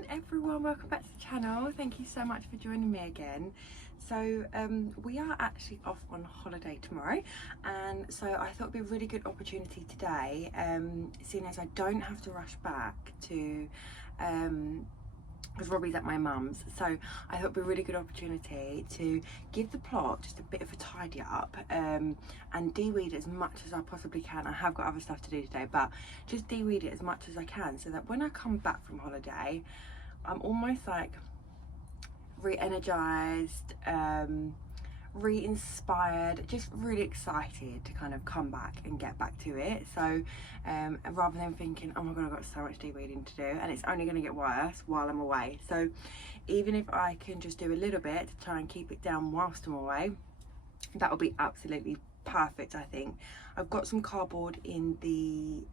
morning everyone, welcome back to the channel. Thank you so much for joining me again. So we are actually off on holiday tomorrow, and so I thought it'd be a really good opportunity today, seeing as I don't have to rush back to because Robbie's at my mum's, so I thought it'd be a really good opportunity to give the plot just a bit of a tidy up, and de-weed as much as I possibly can. I have got other stuff to do today, but just de-weed it as much as I can, so that when I come back from holiday, I'm almost like re-energized, re-inspired, just really excited to kind of come back and get back to it. So rather than thinking, oh my god, I've got so much de-weeding to do and it's only going to get worse while I'm away, so even if I can just do a little bit to try and keep it down whilst I'm away, that will be absolutely perfect. I think I've got some cardboard in the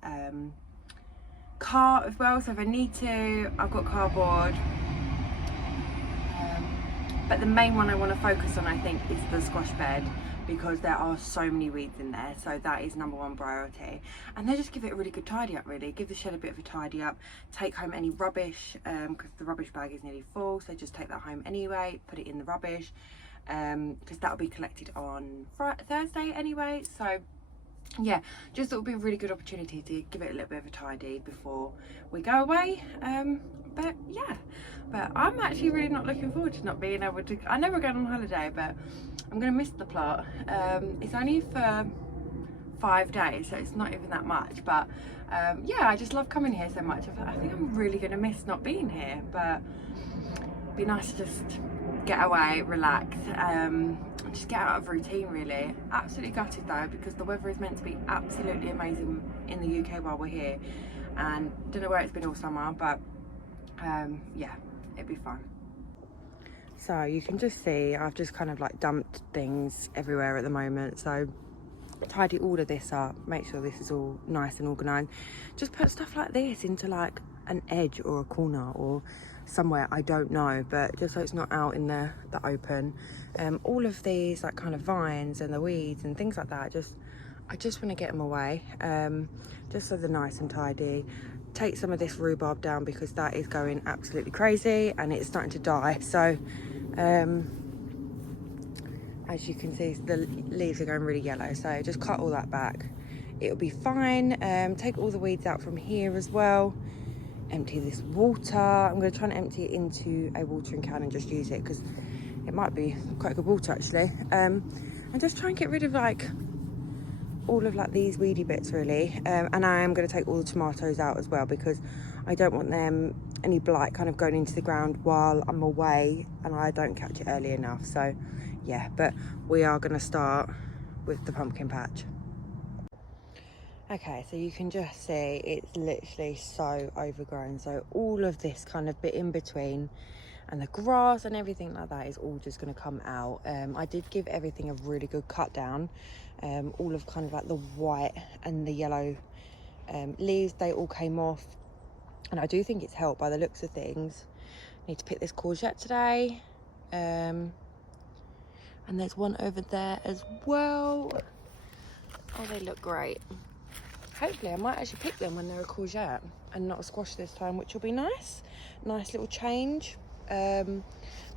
car as well, so if I need to, I've got cardboard. But the main one I want to focus on, I think, is the squash bed, because there are so many weeds in there, so that is number one priority. And then just give it a really good tidy up, really. Give the shed a bit of a tidy up, take home any rubbish, because the rubbish bag is nearly full, so just take that home anyway, put it in the rubbish, because that will be collected on Thursday anyway. So yeah, just thought it would be a really good opportunity to give it a little bit of a tidy before we go away. But yeah, but I'm actually really not looking forward to not being able to. I know we're going on holiday, but I'm gonna miss the plot. It's only for 5 days, so it's not even that much, but yeah, I just love coming here so much. I think I'm really gonna miss not being here, but it'd be nice to just get away, relax, just get out of routine, really. Absolutely gutted though, because the weather is meant to be absolutely amazing in the UK while we're here, and don't know where it's been all summer, but yeah, it'd be fun. So you can just see I've just kind of like dumped things everywhere at the moment, so tidy all of this up, make sure this is all nice and organised. Just put stuff like this into like an edge or a corner or somewhere, I don't know, but just so it's not out in the open. All of these like kind of vines and the weeds and things like that, I just want to get them away, just so they're nice and tidy. Take some of this rhubarb down because that is going absolutely crazy and it's starting to die. So as you can see, the leaves are going really yellow, so just cut all that back, it'll be fine. Take all the weeds out from here as well. Empty this water. I'm going to try and empty it into a watering can and just use it because it might be quite good water actually. And just try and get rid of like all of like these weedy bits really, and I am going to take all the tomatoes out as well because I don't want them, any blight kind of going into the ground while I'm away and I don't catch it early enough. So yeah, but we are going to start with the pumpkin patch. Okay, so you can just see it's literally so overgrown, so all of this kind of bit in between and the grass and everything like that is all just going to come out. I did give everything a really good cut down. All of kind of like the white and the yellow leaves, they all came off, and I do think it's helped by the looks of things. Need to pick this courgette today, and there's one over there as well. Oh, they look great. Hopefully I might actually pick them when they're a courgette and not a squash this time, which will be nice little change. But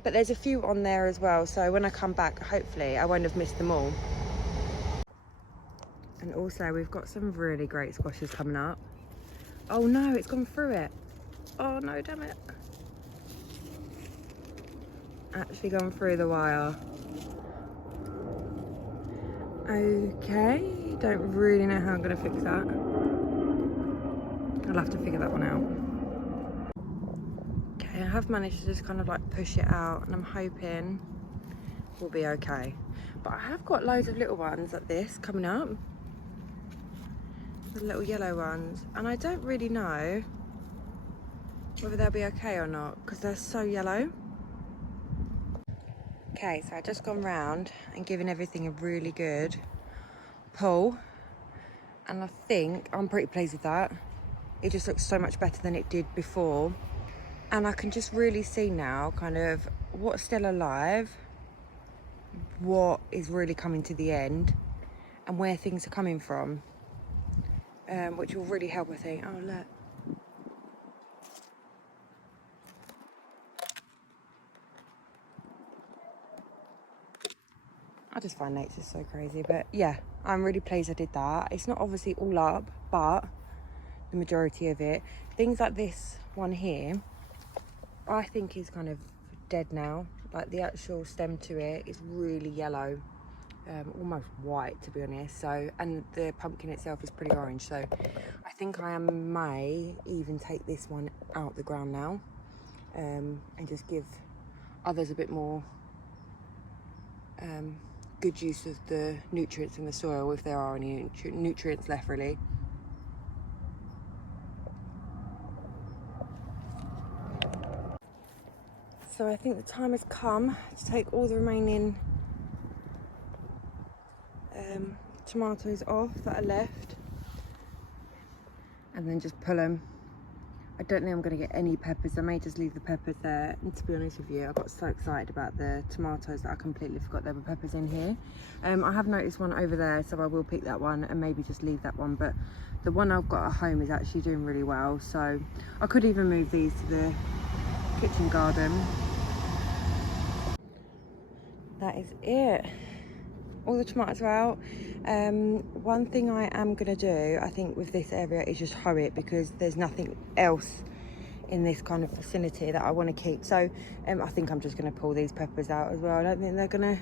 there's a few on there as well, so when I come back, hopefully I won't have missed them all. And also we've got some really great squashes coming up. Oh no, it's gone through it. Oh no, damn it. Actually gone through the wire. Okay, don't really know how I'm gonna fix that. I'll have to figure that one out. Okay, I have managed to just kind of like push it out, and I'm hoping we'll be okay. But I have got loads of little ones like this coming up. The little yellow ones, and I don't really know whether they'll be okay or not because they're so yellow. Okay, so I've just gone round and given everything a really good pull, and I think I'm pretty pleased with that. It just looks so much better than it did before, and I can just really see now kind of what's still alive, what is really coming to the end, and where things are coming from, which will really help, I think. Oh look, just find nature so crazy. But yeah, I'm really pleased I did that. It's not obviously all up, but the majority of it. Things like this one here, I think is kind of dead now. Like the actual stem to it is really yellow, almost white to be honest. So, and the pumpkin itself is pretty orange. So I think I may even take this one out the ground now, and just give others a bit more good use of the nutrients in the soil, if there are any nutrients left really. So I think the time has come to take all the remaining tomatoes off that are left, and then just pull them. I don't think I'm going to get any peppers. I may just leave the peppers there. And to be honest with you, I got so excited about the tomatoes that I completely forgot there were peppers in here. I have noticed one over there, so I will pick that one and maybe just leave that one. But the one I've got at home is actually doing really well. So I could even move these to the kitchen garden. That is it. All the tomatoes are out. One thing I am going to do, I think, with this area is just hoe it, because there's nothing else in this kind of vicinity that I want to keep. So I think I'm just going to pull these peppers out as well. I don't think they're going to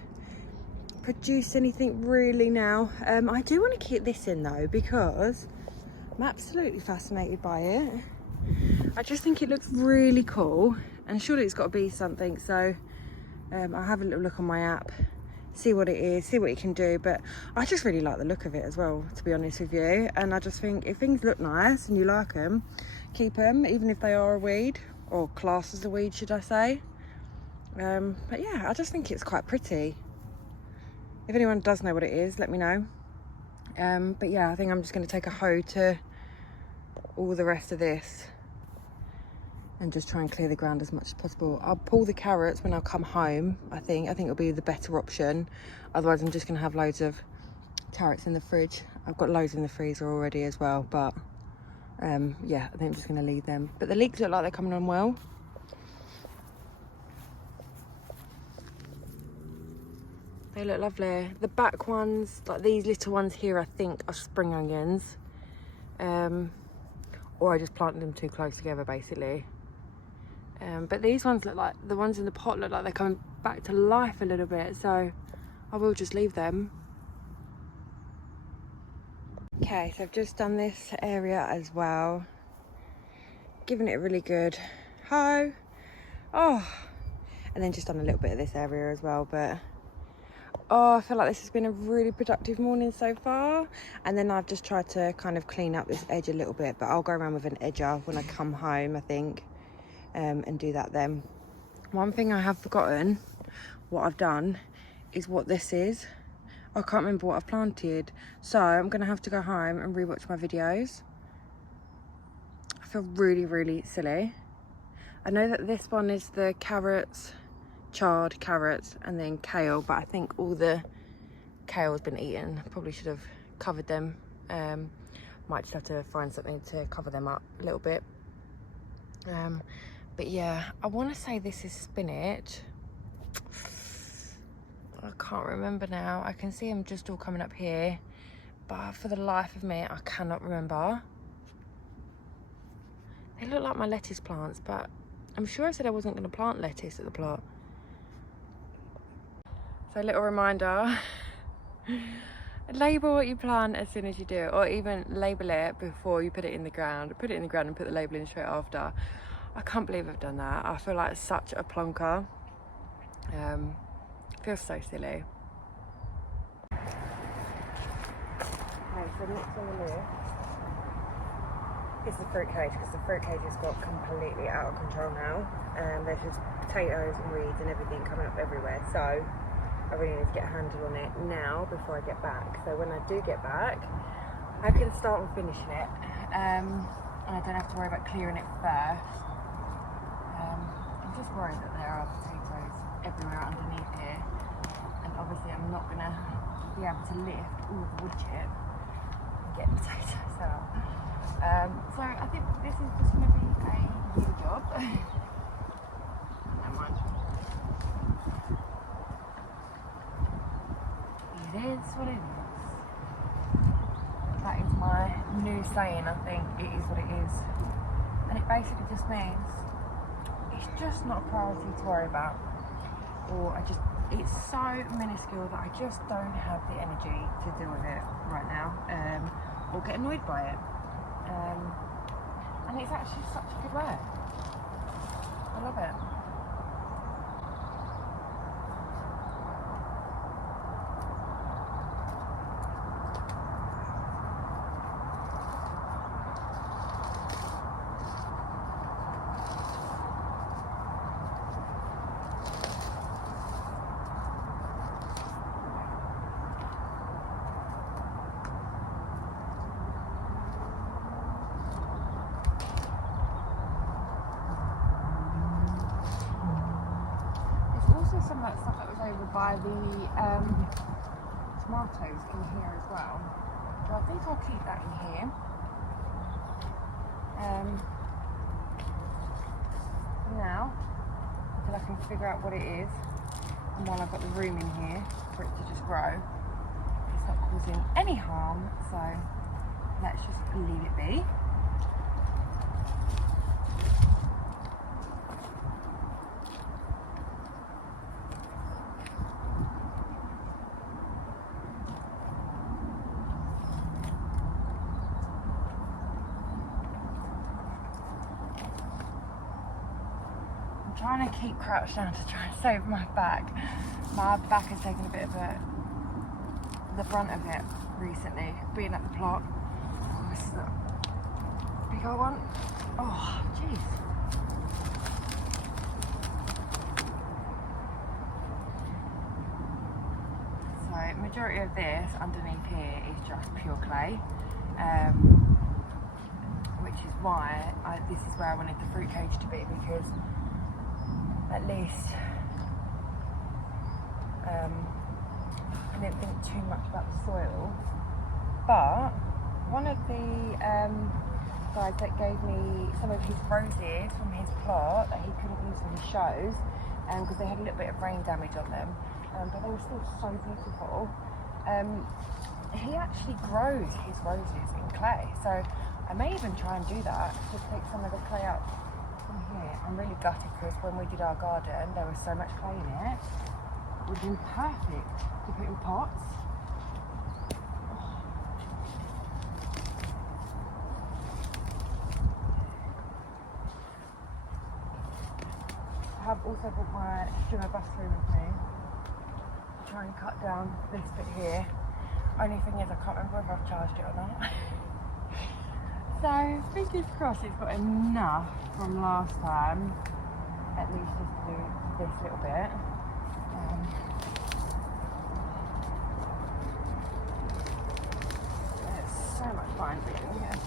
produce anything really now. I do want to keep this in though, because I'm absolutely fascinated by it. I just think it looks really cool, and surely it's got to be something. So I'll have a little look on my app, see what it is, see what it can do. But I just really like the look of it as well, to be honest with you. And I just think if things look nice and you like them, keep them, even if they are a weed, or classed as a weed, should I say. But yeah, I just think it's quite pretty. If anyone does know what it is, let me know. But yeah, I think I'm just going to take a hoe to all the rest of this and just try and clear the ground as much as possible. I'll pull the carrots when I come home. I think it'll be the better option. Otherwise I'm just going to have loads of carrots in the fridge. I've got loads in the freezer already as well, but yeah, I think I'm just going to leave them. But the leeks look like they're coming on well. They look lovely. The back ones, like these little ones here, I think are spring onions, or I just planted them too close together basically. But these ones look like, the ones in the pot look like they're coming back to life a little bit, so I will just leave them. Okay, so I've just done this area as well, given it a really good hoe. Oh, and then just done a little bit of this area as well. But oh, I feel like this has been a really productive morning so far. And then I've just tried to kind of clean up this edge a little bit, but I'll go around with an edger when I come home, I think, and do that then. One thing I have forgotten what I've done is what this is. I can't remember what I've planted, so I'm gonna have to go home and rewatch my videos. I feel really, really silly. I know that this one is the carrots, charred carrots, and then kale, but I think all the kale has been eaten. Probably should have covered them. Might just have to find something to cover them up a little bit. But yeah, I want to say this is spinach. I can't remember now. I can see them just all coming up here, but for the life of me, I cannot remember. They look like my lettuce plants, but I'm sure I said I wasn't going to plant lettuce at the plot. So a little reminder, label what you plant as soon as you do it, or even label it before you put it in the ground. Put it in the ground and put the label in straight after. I can't believe I've done that. I feel like such a plonker. Feels so silly. Okay, so next on the list is the fruit cage, because the fruit cage has got completely out of control now. There's just potatoes and weeds and everything coming up everywhere. So I really need to get a handle on it now before I get back. So when I do get back, I can start on finishing it, and I don't have to worry about clearing it first. I'm just worried that there are potatoes everywhere underneath here, and obviously I'm not going to be able to lift all of the wood chip and get potatoes out. So I think this is just going to be a new job. Never mind. saying, I think it is what it is. And it basically just means it's just not a priority to worry about. Or it's so minuscule that I just don't have the energy to deal with it right now, or get annoyed by it. And it's actually such a good word. I love it. Some of that stuff that was over by the tomatoes in here as well. So I think I'll keep that in here. For now, until I can figure out what it is, and while I've got the room in here for it to just grow, it's not causing any harm, so let's just leave it be. Trying to keep crouched down to try and save my back. My back has taken a bit of the brunt of it recently, being at the plot. Oh, this is a big old one. Oh, jeez. So, majority of this underneath here is just pure clay. Which is why this is where I wanted the fruit cage to be, because at least I didn't think too much about the soil. But one of the guys that gave me some of his roses from his plot that he couldn't use for his shows because they had a little bit of rain damage on them, but they were still so beautiful. He actually grows his roses in clay, so I may even try and do that, just take some of the clay out from here. I'm really gutted because when we did our garden there was so much clay in it. It would have been perfect to put in pots. I have also brought my strimmer bus through with me to try and cut down this bit here. Only thing is I can't remember if I've charged it or not. So fingers crossed it's got enough from last time, at least just to do this little bit. There's so much fun doing here.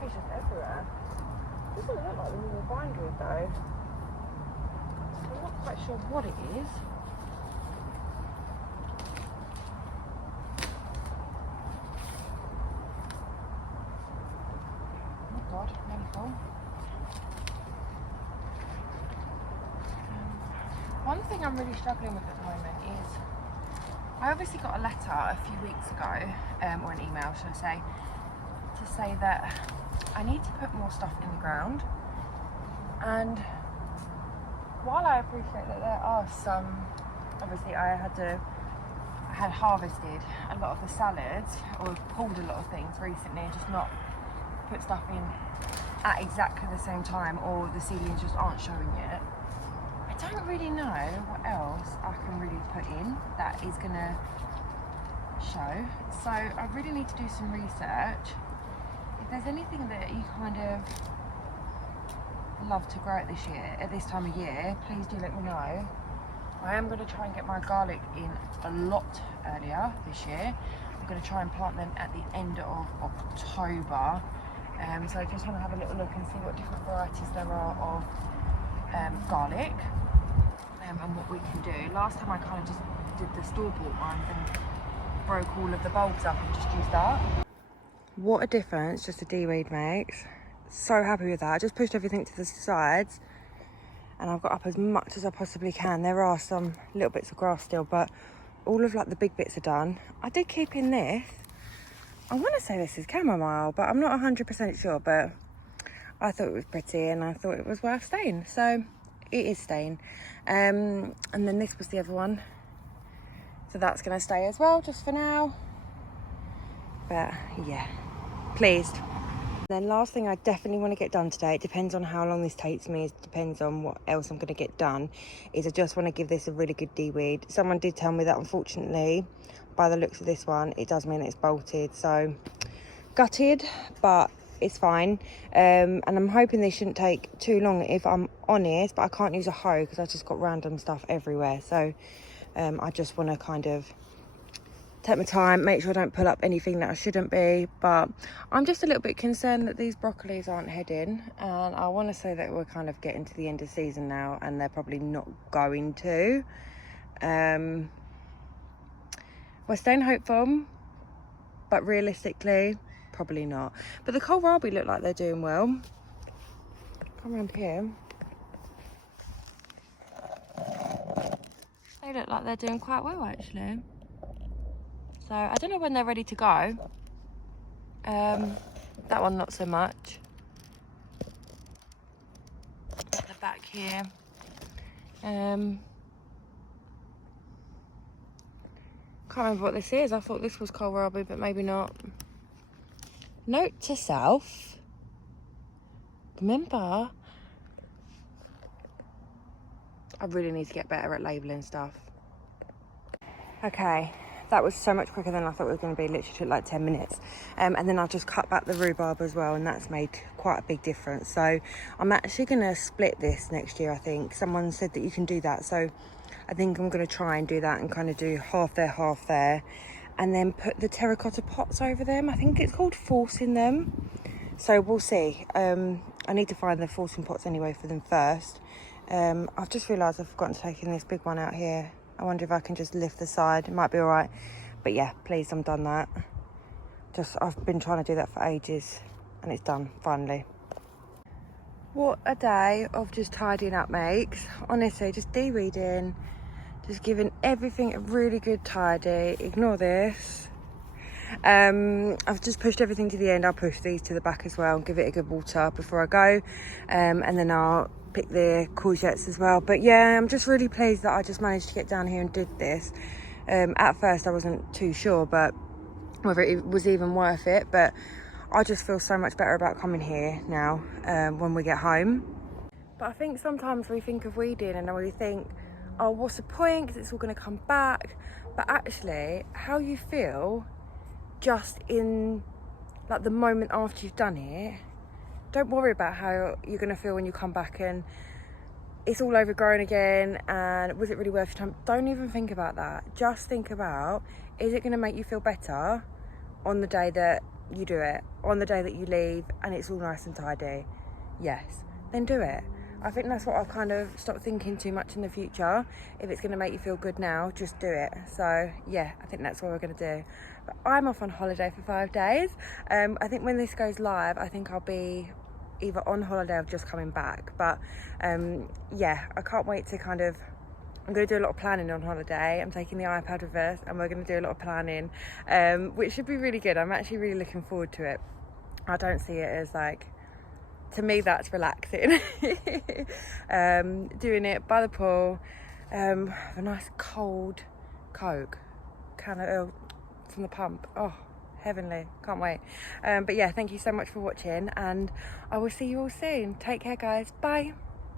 Fish is everywhere. It doesn't look like the normal bindweed though. I'm not quite sure what it is. Oh god, painful. One thing I'm really struggling with at the moment is I obviously got a letter a few weeks ago, or an email should I say, to say that I need to put more stuff in the ground. And while I appreciate that there are some, obviously I had harvested a lot of the salads, or pulled a lot of things recently and just not put stuff in at exactly the same time, or the seedlings just aren't showing yet. I don't really know what else I can really put in that is gonna show. So I really need to do some research. If there's anything that you kind of love to grow at this time of year, please do let me know. I am going to try and get my garlic in a lot earlier this year going to try and plant them at the end of October. So I just want to have a little look and see what different varieties there are of garlic and what we can do. Last time I kind of just did the store-bought ones and broke all of the bulbs up and just used that. What a difference just a Deweed makes. So happy with that. I just pushed everything to the sides and I've got up as much as I possibly can. There are some little bits of grass still, but all of like the big bits are done. I did keep in this. I want to say this is chamomile, but I'm not 100% sure, but I thought it was pretty and I thought it was worth staying. So it is staying. And then this was the other one. So that's going to stay as well, just for now. But yeah, pleased. Then last thing I definitely want to get done today, it depends on how long this takes me, it depends on what else I'm going to get done, is I just want to give this a really good de-weed. Someone did tell me that unfortunately, by the looks of this one, it does mean it's bolted, so gutted, but it's fine. And I'm hoping this shouldn't take too long if I'm honest, but I can't use a hoe because I've just got random stuff everywhere. So I just want to kind of take my time, make sure I don't pull up anything that I shouldn't be, but I'm just a little bit concerned that these broccolis aren't heading, and I want to say that we're kind of getting to the end of season now and they're probably not going to. We're staying hopeful, but realistically probably not. But the kohlrabi look like they're doing well. Come around here, they look like they're doing quite well actually. So I don't know when they're ready to go. That one not so much. At the back here. Can't remember what this is. I thought this was kohlrabi, but maybe not. Note to self. Remember, I really need to get better at labelling stuff. Okay. That was so much quicker than I thought it was going to be. Literally took like 10 minutes. And then I've just cut back the rhubarb as well, and that's made quite a big difference. So I'm actually going to split this next year, I think. Someone said that you can do that. So I think I'm going to try and do that and kind of do half there. And then put the terracotta pots over them. I think it's called forcing them. So we'll see. I need to find the forcing pots anyway for them first. I've just realised I've forgotten to take in this big one out here. I wonder if I can just lift the side. It might be all right. But yeah, please, I'm done that. I've been trying to do that for ages and it's done, finally. What a day of just tidying up makes. Honestly, just de-weeding, just giving everything a really good tidy. Ignore this. I've just pushed everything to the end. I'll push these to the back as well and give it a good water before I go. And then I'll pick the courgettes as well. But yeah, I'm just really pleased that I just managed to get down here and did this. At first I wasn't too sure but whether it was even worth it, but I just feel so much better about coming here now when we get home. But I think sometimes we think of weeding and we think, oh, what's the point, because it's all going to come back. But actually how you feel just in like the moment after you've done it, don't worry about how you're going to feel when you come back and it's all overgrown again and was it really worth your time. Don't even think about that. Just think about, is it going to make you feel better on the day that you do it, on the day that you leave and it's all nice and tidy? Yes, then do it. I think that's what I've kind of stopped thinking too much in the future. If it's going to make you feel good now, just do it. So yeah, I think that's what we're going to do. But I'm off on holiday for 5 days. I think when this goes live, I think I'll be either on holiday or just coming back. But yeah, I can't wait to kind of, I'm going to do a lot of planning on holiday. I'm taking the iPad with us and we're going to do a lot of planning, which should be really good. I'm actually really looking forward to it. I don't see it as like, to me that's relaxing. Doing it by the pool, a nice cold Coke, can of from the pump. Oh, heavenly, can't wait. But yeah, thank you so much for watching and I will see you all soon. Take care guys, bye.